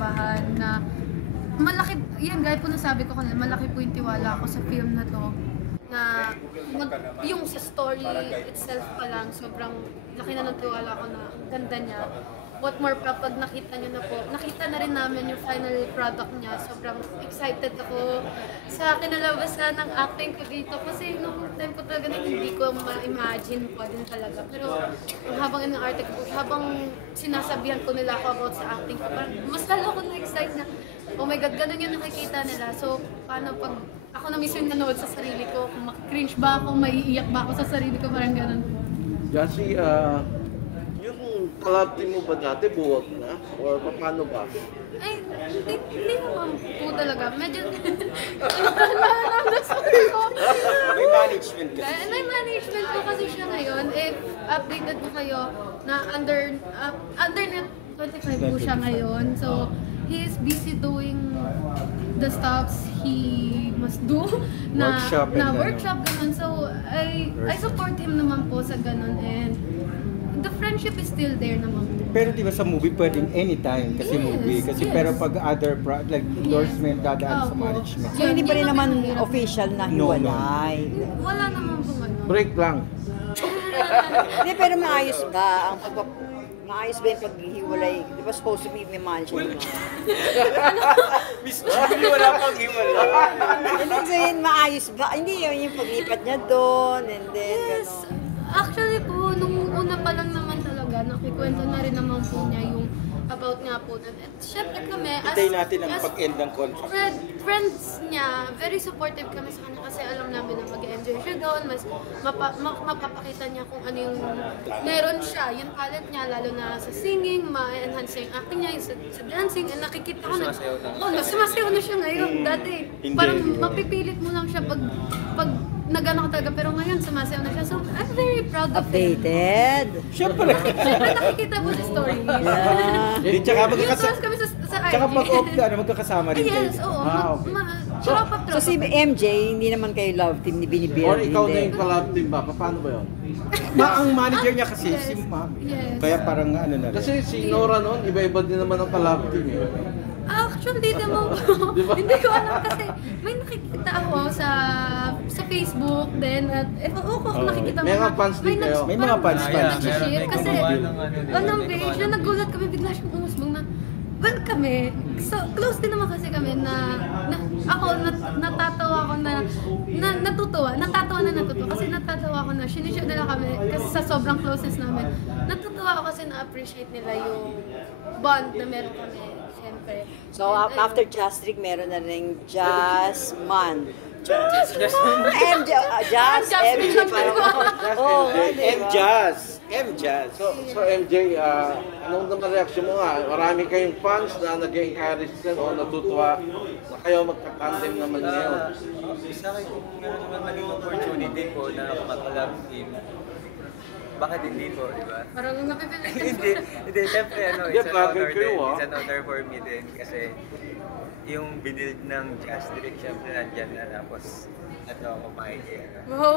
kinabahan na malaki, yan gaya po na sabi ko kanina, malaki po yung tiwala ko sa film na to. Na yung sa story itself pa lang, sobrang laki na ng tiwala ko na ang ganda niya. What more pa pag nakita niyo na po, nakita na rin namin yung final product niya. Sobrang excited ako sa kinalabasan ng acting ko dito kasi nung time ko talaga na hindi ko ma-imagine pa din talaga. Pero habang in-arte ko, habang sinasabihan ko nila ako about sa acting ko, parang mas lalo ako na-excite na, oh my God, ganun yung nakikita nila. So, paano pag ako na mismo yung nanood sa sarili ko, kung cringe ba ako, maiiyak ba ako sa sarili ko, parang ganun. Jassy, yung collab team mo ba dati buwag na? Or paano ba? Ay, hindi naman po talaga. Medyo, May management kasi. may management po kasi siya ngayon. If updated po kayo na under net 25 po siya ngayon. So, he is busy doing the stuffs he must do na workshop ganun. So, I support him naman po sa ganun and the friendship is still there naman po. Pero di ba sa movie pwedeng anytime kasi movie kasi pero pag other like endorsement dadaan sa management. So hindi pa rin naman official na hiwalay. Wala naman po ano. Break lang. Hindi, pero maayos ba ang maayos ba yung paghihiwalay? Di ba supposed to be may management? Miss Julie, wala pang hiwala. Hindi sabihin, maayos ba? Hindi yun yung paglipat niya doon and then Yes. gano'n. Actually po, nung una pa lang naman talaga, nakikwento na rin naman po niya yung about nga po nun. At syempre kami, Hintayin natin ang pag-end ng contract. friends niya, very supportive kami sa kanya kasi alam namin na mag-enjoy siya doon, mas mapapakita niya kung ano yung meron siya, yung talent niya, lalo na sa singing, ma-enhance yung acting niya, yung sa dancing, and nakikita ko na, sumasayaw na siya ngayon. Dati, parang mapipilit mo lang siya pag nagano ka talaga, pero ngayon sumasayaw na siya. So, I'm very proud of him. Updated. Siyempre. Siyempre nakikita mo sa story. Di tsaka Yung post kami sa IG. Tsaka pag off ka, magkakasama rin kayo. Yes, oo. Okay. So si MJ, hindi naman kayo love team ni Binibir. Or ikaw na yung collab team ba? Paano ba yun? Ang manager niya kasi si Ma'am. Yes. Kaya parang ano na rin. Kasi si Nora noon, iba-iba din naman ang collab team eh. Actually, naman po. Hindi ko alam kasi may nakikita ako sa Facebook din at nakikita mo. May mga fans din kayo. May mga fans pa. Nag-share kasi anong page na nagulat kami bigla siyang umusbong na well kami, so close din naman kasi kami na ako natatawa ako natatawa kasi natatawa ako na sinishare nila kami kasi sa sobrang closeness namin. Natutuwa ako kasi na-appreciate nila yung bond na meron kami. So after Jastric, meron na rin Jazzman. MJ. M-Jazz. So MJ, anong naman reaksyon mo nga? Marami kayong fans na nag-encourage din o natutuwa na kayo magka-tandem naman ngayon. Sa akin, kung meron naman maging opportunity po na mag-collab team, bakit hindi po, di ba? Parang napipilit. Hindi, syempre it's an honor for me din kasi yung binild ng Jastric, syempre nandyan na tapos ako makikita. Wow.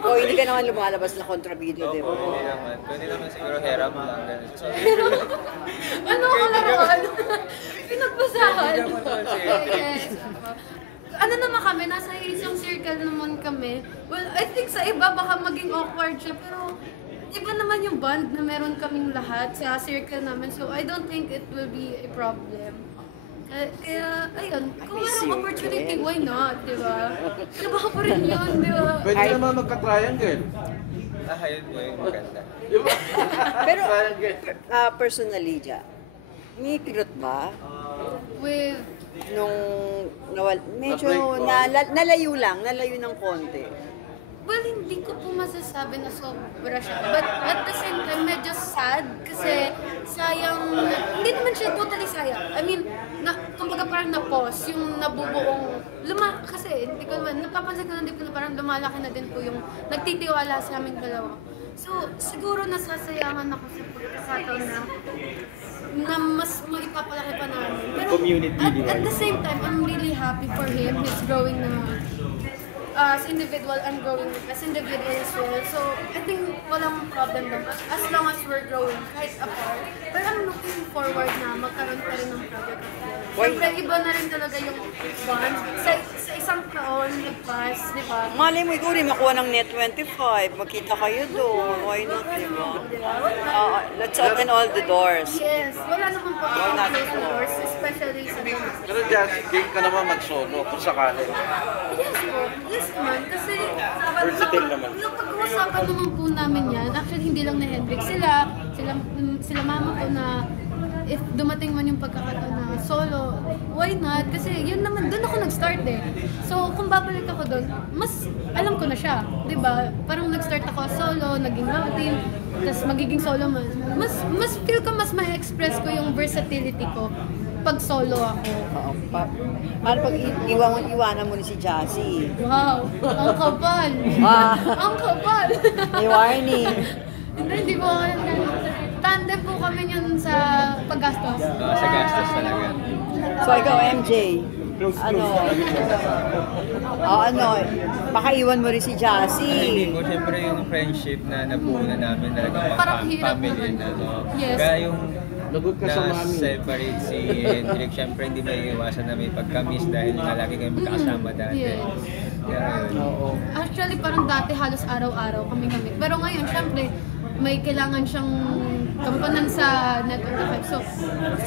O hindi ka naman lumalabas na kontrabida, di ba? Hindi naman. Pwede naman siguro herap lang. Ano ko laruan? Pinagbasahan. Yes. Ano naman kami, nasa isang circle naman kami. Well, I think sa iba baka maging awkward siya, pero iba naman yung bond na meron kaming lahat sa circle namin. So I don't think it will be a problem. Kaya, ayun, kung merong opportunity, why not, di ba? Trabaho pa rin yun, di ba? Pwede naman magka-triangle. Ayun po yung maganda. Pero personally, Ja, may kirot ba? With Nung medyo nalayo ng konti. well, hindi ko po masasabi na sobra siya. But at the same time, medyo sad kasi sayang, hindi naman siya totally sayang. I mean, kumbaga parang na-pause, yung nabubuong, kasi hindi ko naman, napapansin ko na din po na parang lumalaki na din po yung nagtitiwala sa aming dalawa. So, siguro nasasayangan ako sa pagkakataon na mas maipapalaki pa namin. Pero at the same time, I'm really happy for him. He's growing na as individual and growing as individual as well. So, I think walang problem naman as long as we're growing kahit apart. But I'm looking forward na magkaroon pa rin ng Siyempre, iba na rin talaga yung bond. Sa isang taon, nag-pass, di ba? Malay mo, ikaw rin makuha ng net 25. Magkita kayo doon. Why not, di ba? Let's open all the doors. Yes, wala naman po ako not? close the doors, especially sa mga. Pero Jazz, game ka naman mag-solo kung sakali. Yes po, yes naman. Kasi Versatile naman. napag-uusapan naman po namin yan. Actually, hindi lang na Hendrik. Sila mama ko na if dumating man yung pagkakataon na solo, why not? Kasi yun naman, doon ako nag-start eh. So, kung babalik ako doon, mas alam ko na siya. 'Di ba? Parang nag-start ako solo, naging love team, tapos magiging solo man. Mas feel ko mas ma-express ko yung versatility ko pag solo ako. Oo. Mahal pag iwanan mo ni si Jassy. Wow, ang kapal. Ang kapal. May warning. Hindi po ako tandem po kami yun sa paggastos. Sa gastos talaga. So ikaw, MJ, baka iwan mo rin si Hindi Jassy. po, siyempre yung friendship na nabuo na namin talaga Parang hirap family naman. na. Yes. Kaya yung Lagot ka sa mami. separate si Hendrik, siyempre hindi may iwasan na may pagka-miss dahil nga lagi kami magkakasama dati. Yes. Kaya yun. Actually, parang dati halos araw-araw kami. Pero ngayon, syempre, may kailangan siyang kampanan sa Network FM. So,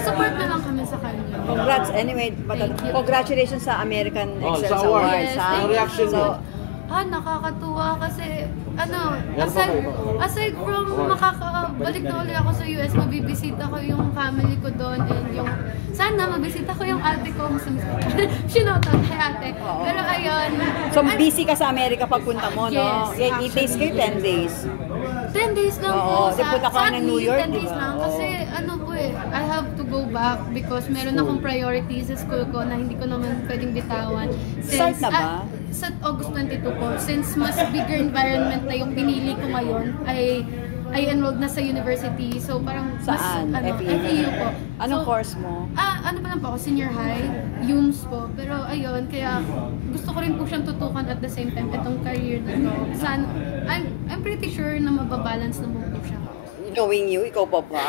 support na lang kami sa kanya. Congrats. Anyway, Thank you. congratulations sa American Oh, sa Excellence award. Awards. Yes, ha? thank you. reaction mo? Nakakatuwa kasi, Yan pa kayo. aside from makakabalik na ulit ako sa US, mabibisita ko yung family ko doon and yung, sana mabisita ko yung ate ko, sinota kay ate. Pero ayun. So, busy ka sa Amerika pagpunta mo, no? Yes, 8 days kayo, 10 days. 10 days lang Oo, po. di punta ka ng New York, 10 di days ba? lang. Kasi ano po I have to go back because meron akong priorities sa school ko na hindi ko naman pwedeng bitawan. Start na ba? Sa August 22 po. Since mas bigger environment na yung pinili ko ngayon, I enrolled na sa university. So parang Saan? mas, FEU? FEU po. Anong So, course mo? ano pa lang po ako, senior high, UMS po. Pero ayun, kaya gusto ko rin po siyang tutukan at the same time itong career na to. I'm pretty sure na mababalance naman po siya. Knowing you, ikaw pa ba?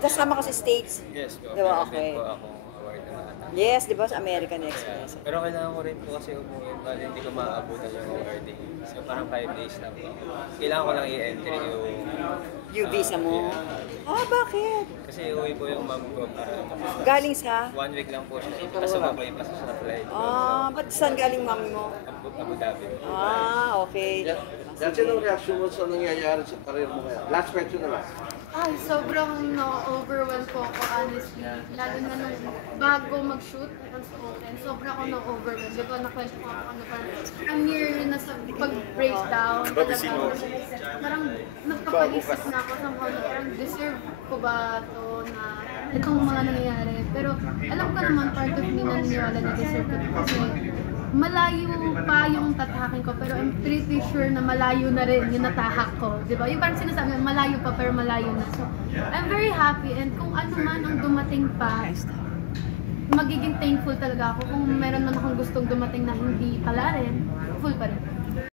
Kasama ka sa States. Yes po. Di ba? meron Okay. din po ako award na mga Yes, di ba? Sa American Express. Pero kailangan ko rin po kasi umuwi, bali hindi ko maaabutan yung awarding. So parang 5 days lang po. Kailangan ko lang i-entry yung... Yung visa mo? Bakit? Kasi uwi po yung mom ko para Galing sa? 1 week lang po siya. Kasama po yung pasok sa flight. Ba't saan galing mami mo? Abu Dhabi. Okay. Jazz, anong reaction mo sa nangyayari sa career mo ngayon? Last question na lang. Ay, sobrang na-overwhelm po ako, honestly. Lalo na nung bago mag-shoot ng sa open, sobrang ako na-overwhelm. Di ba, nakwento ko ako na parang ang near na sa pag-breakdown. Parang nagpapaisip na ako somehow na parang deserve ko ba to na itong mga nangyayari. Pero alam ko naman part of me na naniniwala na deserve ko to kasi malayo pa yung tatahakin ko, pero I'm pretty sure na malayo na rin yung natahak ko. Di ba? Yung parang sinasabi, malayo pa pero malayo na. So, I'm very happy and kung ano man ang dumating pa, magiging thankful talaga ako. Kung meron man akong gustong dumating na hindi pala rin, full pa rin.